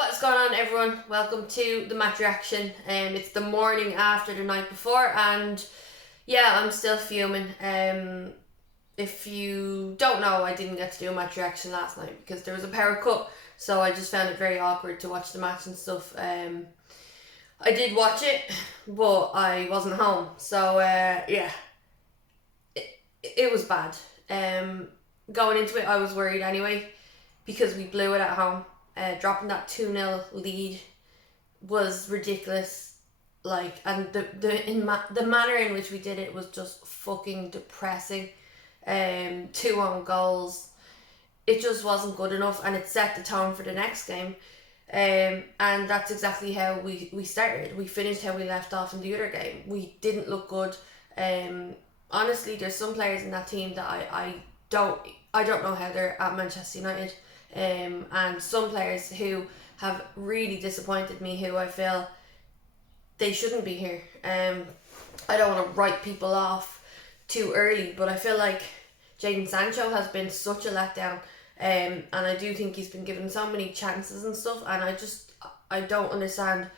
What's going on, everyone? Welcome to the match reaction. It's the morning after the night before, and yeah, I'm still fuming. If you don't know, I didn't get to do a match reaction last night because there was a power cut, so I just found it very awkward to watch the match and stuff. I did watch it, but I wasn't home, so yeah, it was bad. Going into it, I was worried anyway because we blew it at home. Dropping that 2-0 lead was ridiculous. And the manner in which we did it was just fucking depressing. 2 own goals. It just wasn't good enough, and it set the tone for the next game. And that's exactly how we started. We finished how we left off in the other game. We didn't look good. Honestly, there's some players in that team that I don't know how they're at Manchester United. And some players who have really disappointed me, who I feel they shouldn't be here. I don't want to write people off too early, but I feel like Jadon Sancho has been such a letdown, and I do think he's been given so many chances and stuff, and I don't understand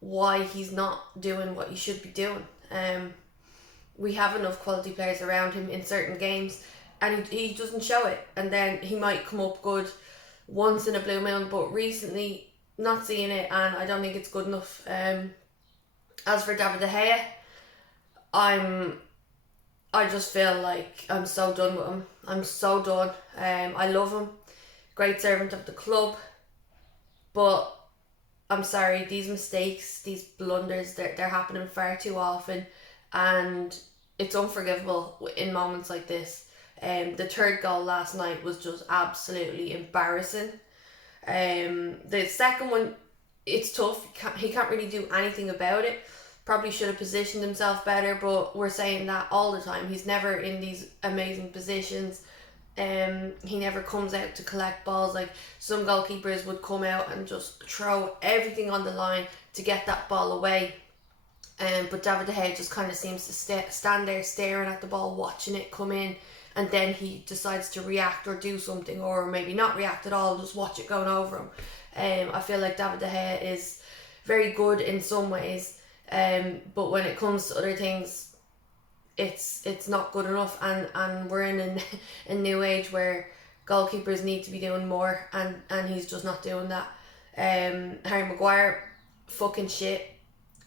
why he's not doing what he should be doing. We have enough quality players around him in certain games, and he doesn't show it, and then he might come up good once in a blue moon, but recently not seeing it, and I don't think it's good enough. As for David De Gea, I just feel like I'm so done with him. I'm so done. I love him, great servant of the club, but I'm sorry, these mistakes, these blunders, they're happening far too often, and it's unforgivable in moments like this. The third goal last night was just absolutely embarrassing. The second one, it's tough. He can't really do anything about it. Probably should have positioned himself better, but we're saying that all the time. He's never in these amazing positions. He never comes out to collect balls. Like some goalkeepers would come out and just throw everything on the line to get that ball away. But David De Gea just kind of seems to stand there staring at the ball, watching it come in, and then he decides to react or do something, or maybe not react at all, just watch it going over him. I feel like David De Gea is very good in some ways, but when it comes to other things, it's not good enough, and we're in a new age where goalkeepers need to be doing more, and he's just not doing that. Harry Maguire, fucking shit.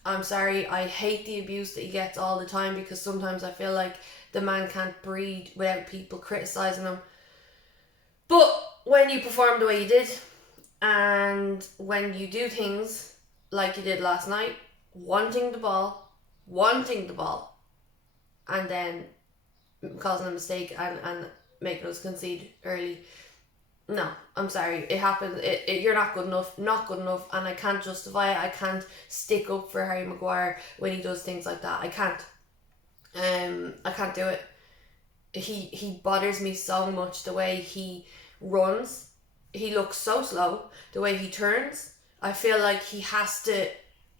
I'm sorry, I hate the abuse that he gets all the time, because sometimes I feel like the man can't breathe without people criticising him. But when you perform the way you did, and when you do things like you did last night, wanting the ball, and then causing a mistake and making us concede early, no, I'm sorry, it happens. You're not good enough, and I can't justify it. I can't stick up for Harry Maguire when he does things like that. I can't. I can't do it. He bothers me so much, the way he runs. He looks so slow. The way he turns, I feel like he has to.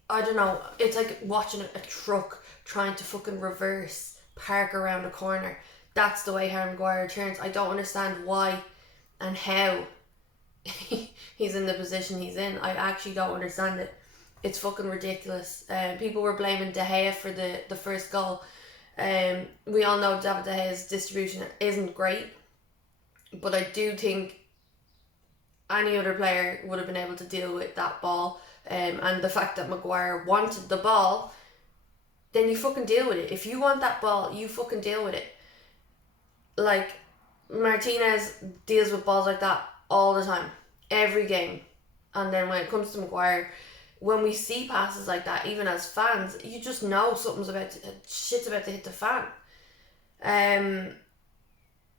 I don't know. It's like watching a truck trying to fucking reverse park around a corner. That's the way Harry Maguire turns. I don't understand why and how he's in the position he's in. I actually don't understand it. It's fucking ridiculous. People were blaming De Gea for the first goal. We all know David De Gea's distribution isn't great, but I do think any other player would have been able to deal with that ball. And the fact that Maguire wanted the ball, then you fucking deal with it. If you want that ball, you fucking deal with it. Like, Martinez deals with balls like that all the time, every game. And then when it comes to Maguire, when we see passes like that, even as fans, you just know shit's about to hit the fan.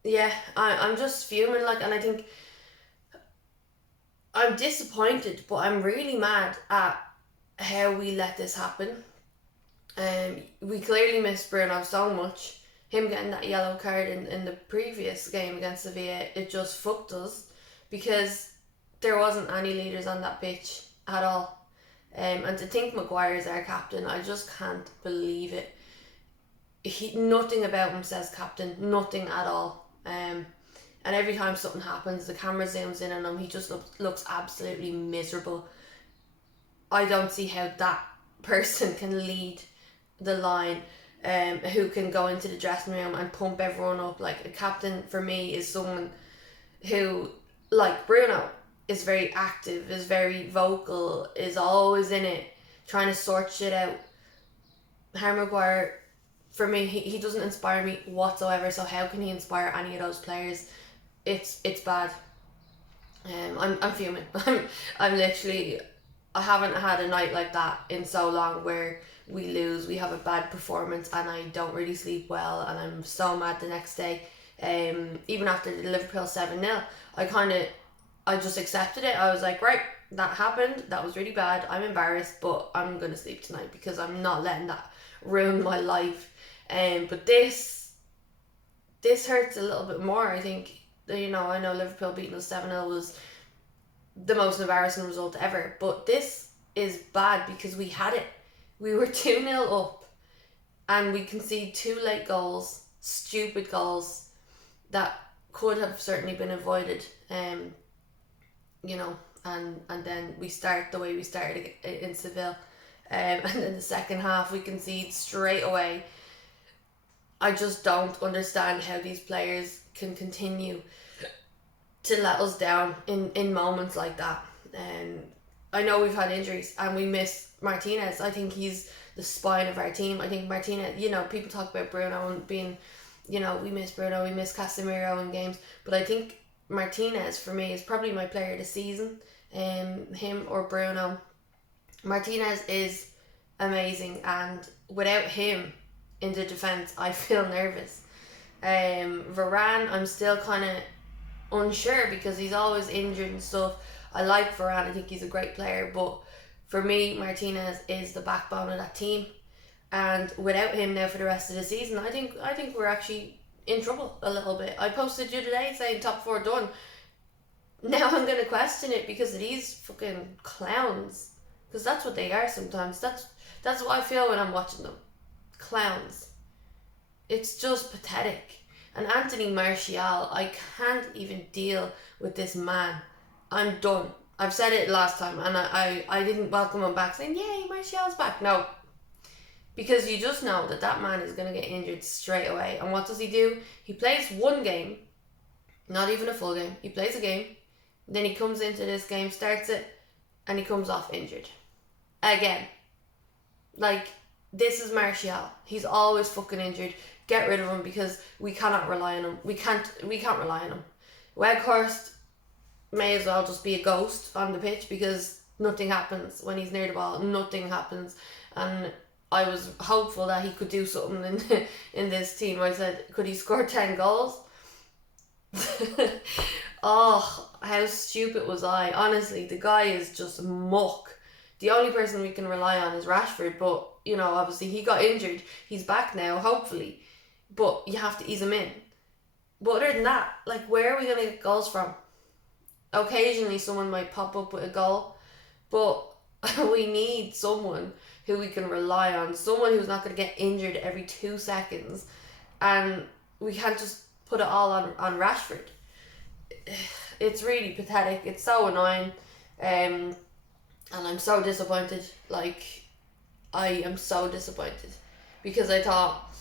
Yeah, I'm just fuming, and I think I'm disappointed, but I'm really mad at how we let this happen. We clearly missed Bruno so much. Him getting that yellow card in the previous game against Sevilla, it just fucked us, because there wasn't any leaders on that pitch at all. And to think Maguire is our captain, I just can't believe it. Nothing about him says captain, nothing at all. and every time something happens, the camera zooms in on him, he just looks absolutely miserable. I don't see how that person can lead the line, who can go into the dressing room and pump everyone up. Like, a captain for me is someone who, like Bruno, is very active, is very vocal, is always in it, trying to sort shit out. Harry Maguire, for me, he doesn't inspire me whatsoever, so how can he inspire any of those players? It's bad. I'm fuming. I'm literally, I haven't had a night like that in so long, where we lose, we have a bad performance, and I don't really sleep well, and I'm so mad the next day. Even after the Liverpool 7-0, I just accepted it. I was like, right, that happened, that was really bad, I'm embarrassed, but I'm gonna sleep tonight, because I'm not letting that ruin my life. But this hurts a little bit more. I think, I know Liverpool beating us 7-0 was the most embarrassing result ever, but this is bad because we had it. We were 2-0 up, and we conceded 2 late goals, stupid goals that could have certainly been avoided. And then we start the way we started in Seville, and in the second half we concede straight away. I just don't understand how these players can continue to let us down in moments like that. I know we've had injuries and we miss Martinez. I think he's the spine of our team. I think Martinez, people talk about Bruno and being, we miss Bruno, we miss Casemiro in games, but I think Martinez for me is probably my player of the season. Him or Bruno. Martinez is amazing, and without him in the defence, I feel nervous. Varane, I'm still kind of unsure because he's always injured and stuff. I like Varane, I think he's a great player, but for me, Martinez is the backbone of that team, and without him now for the rest of the season, I think we're actually in trouble a little bit. I posted you today saying top 4 done. Now I'm going to question it because of these fucking clowns, because that's what they are sometimes. That's what I feel when I'm watching them. Clowns. It's just pathetic. And Anthony Martial, I can't even deal with this man. I'm done. I've said it last time, and I didn't welcome him back saying, yay, Martial's back. No. Because you just know that man is going to get injured straight away. And what does he do? He plays one game, not even a full game. He plays a game, then he comes into this game, starts it, and he comes off injured. Again. Like, this is Martial. He's always fucking injured. Get rid of him, because we cannot rely on him. We can't rely on him. Weghorst may as well just be a ghost on the pitch, because nothing happens when he's near the ball. Nothing happens. And I was hopeful that he could do something in this team. I said, could he score 10 goals? Oh, how stupid was I? Honestly, the guy is just muck. The only person we can rely on is Rashford, but, obviously he got injured. He's back now, hopefully. But you have to ease him in. But other than that, like, where are we going to get goals from? Occasionally someone might pop up with a goal, but we need someone who we can rely on. Someone who's not going to get injured every 2 seconds. And we can't just put it all on Rashford. It's really pathetic. It's so annoying. And I'm so disappointed. Like, I am so disappointed. Because I thought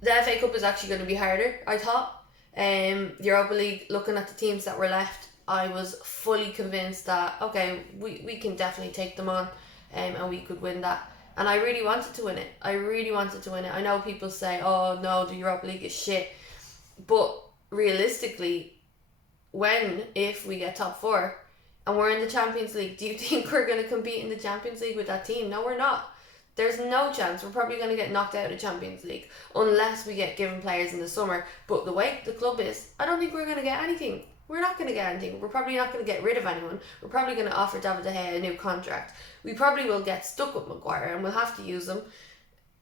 the FA Cup is actually going to be harder, I thought. Europa League, looking at the teams that were left, I was fully convinced that, okay, we can definitely take them on, and we could win that. And I really wanted to win it. I know people say, oh no, the Europa League is shit. But realistically, if we get top 4 and we're in the Champions League, do you think we're going to compete in the Champions League with that team? No, we're not. There's no chance. We're probably going to get knocked out of the Champions League unless we get given players in the summer. But the way the club is, I don't think we're going to get anything. We're not going to get anything. We're probably not going to get rid of anyone. We're probably going to offer David De Gea a new contract. We probably will get stuck with Maguire and we'll have to use him.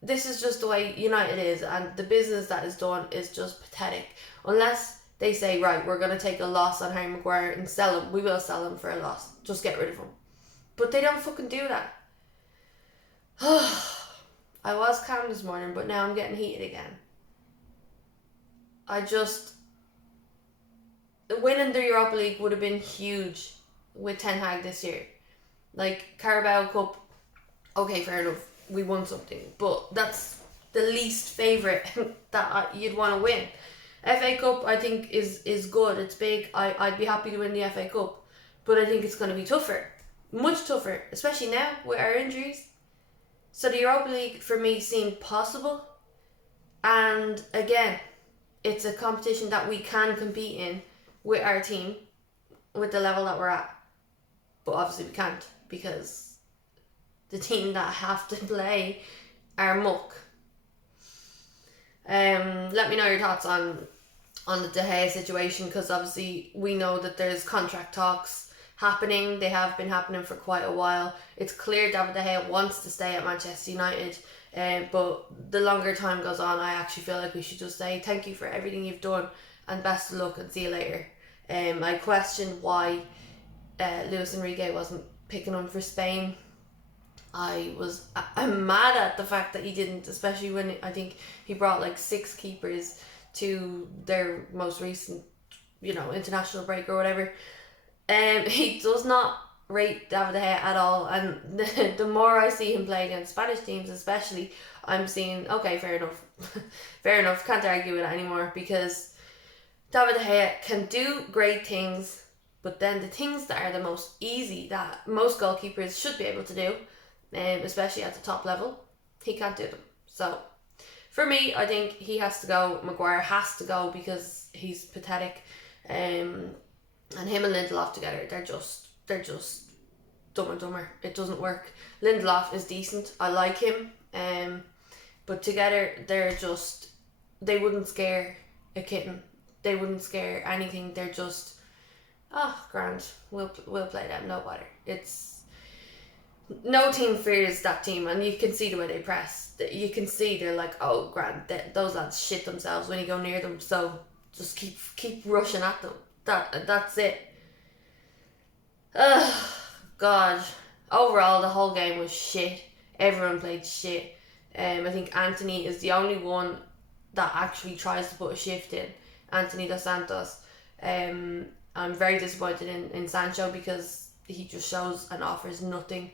This is just the way United is, and the business that is done is just pathetic. Unless they say, right, we're going to take a loss on Harry Maguire and sell him. We will sell him for a loss. Just get rid of him. But they don't fucking do that. I was calm this morning, but now I'm getting heated again. winning the Europa League would have been huge with Ten Hag this year. Like Carabao Cup, okay, fair enough, we won something, but that's the least favourite that you'd want to win. FA Cup, I think, is good. It's big. I'd be happy to win the FA Cup, but I think it's going to be tougher, much tougher, especially now with our injuries. So the Europa League for me seemed possible, and again, it's a competition that we can compete in with our team, with the level that we're at. But obviously we can't, because the team that have to play are muck. Let me know your thoughts on the De Gea situation, because obviously we know that there's contract talks happening. They have been happening for quite a while. It's clear David De Gea wants to stay at Manchester United, but the longer time goes on, I actually feel like we should just say thank you for everything you've done and best of luck and see you later. I question why Luis Enrique wasn't picking him for Spain. I'm mad at the fact that he didn't, especially when I think he brought like 6 keepers to their most recent, international break or whatever. He does not rate David De Gea at all, and the more I see him play against Spanish teams especially, I'm seeing, okay, fair enough. Fair enough, can't argue with it anymore, because David De Gea can do great things, but then the things that are the most easy, that most goalkeepers should be able to do, especially at the top level, he can't do them. So for me, I think he has to go. Maguire has to go because he's pathetic, and him and Lindelof together, they're just dumb and dumber. It doesn't work. Lindelof is decent. I like him, but together they wouldn't scare a kitten. They wouldn't scare anything. They're just, grand. We'll play them. No bother. No team fears that team, and you can see the way they press. You can see they're like, oh, grand. Those lads shit themselves when you go near them. So just keep rushing at them. That's it. God. Overall, the whole game was shit. Everyone played shit. I think Anthony is the only one that actually tries to put a shift in. Anthony Dos Santos. I'm very disappointed in Sancho, because he just shows and offers nothing.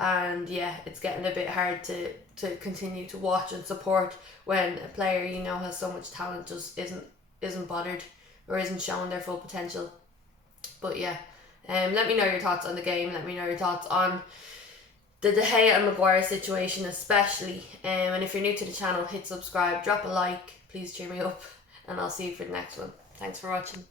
And yeah, it's getting a bit hard to continue to watch and support when a player has so much talent just isn't bothered or isn't showing their full potential. But yeah, let me know your thoughts on the game. Let me know your thoughts on the De Gea and Maguire situation especially. And if you're new to the channel, hit subscribe, drop a like, please cheer me up, and I'll see you for the next one. Thanks for watching.